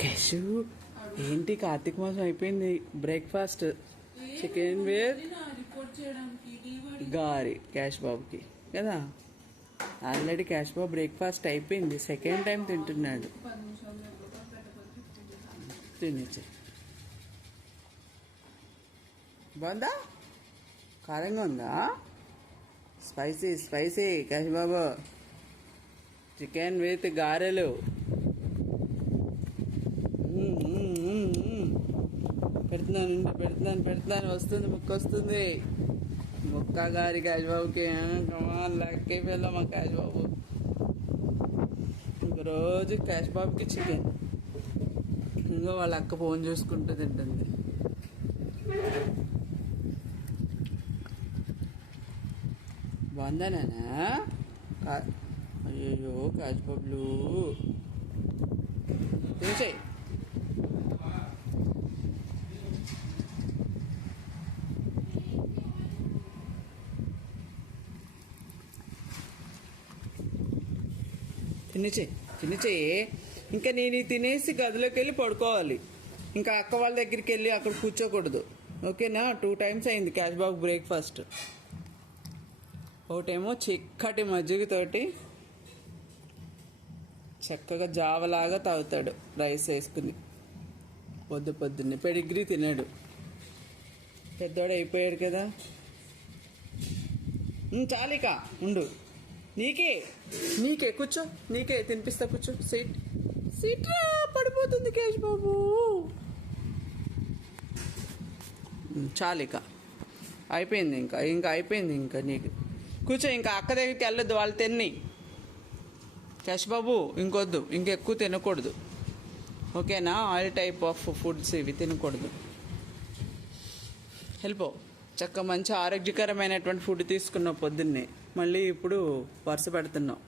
కేశు ఏంటి కార్తీక మాసం అయిపోయింది. బ్రేక్ఫాస్ట్ చికెన్ విత్ గారి క్యాష్ బాబుకి కదా. ఆల్రెడీ క్యాష్ బాబు బ్రేక్ఫాస్ట్ అయిపోయింది, సెకండ్ టైం తింటున్నాడు. తినేచ్చే బాగుందా? కారంగా ఉందా? Spicy spicy cash Babu chicken with గారెలు. పెడుతున్నాను వస్తుంది, ముక్క వస్తుంది. ముక్క గారి క్యాష్ బాబుకి లెక్క అయిపోయిందా మా క్యాష్ బాబు. రోజు క్యాష్ బాబుకి చికెన్. ఇంకా వాళ్ళ అక్క ఫోన్ చూసుకుంటూ తింటుంది. బాగుందా నానా? అయ్యో క్యాష్ బాబులు తీసేయి. తినేచేయి. ఇంకా నేను తినేసి గదిలోకి వెళ్ళి పడుకోవాలి. ఇంకా అక్క వాళ్ళ దగ్గరికి వెళ్ళి అక్కడ కూర్చోకూడదు, ఓకేనా? 2 times అయింది క్యాష్ బాబు బ్రేక్ఫాస్ట్. ఒకటేమో చిక్కటి మజ్జిగతోటి చక్కగా జావలాగా తాగుతాడు రైస్ వేసుకుని. పొద్దున్నే పెడిగ్రీ తినాడు. పెద్దోడు అయిపోయాడు కదా. చాలిక ఉండు. నీకే కూర్చో, నీకే తినిపిస్తా, కూర్చో. సీట్ పడిపోతుంది కేశ్ బాబు. చాలిక అయిపోయింది, ఇంకా అయిపోయింది. ఇంకా నీకు కూర్చో. ఇంకా అక్క దగ్గరికి వెళ్ళొద్దు, వాళ్ళు తిన్ని. కేశ్ బాబు ఇంకొద్దు, ఇంకెక్కువ తినకూడదు, ఓకేనా? ఆల్ టైప్ ఆఫ్ ఫుడ్స్ ఇవి తినకూడదు. వెళ్ళిపో. చక్కగా మంచి ఆరోగ్యకరమైనటువంటి ఫుడ్ తీసుకున్నావు పొద్దున్నే, మళ్ళీ ఇప్పుడు వరుస పెడుతున్నావు.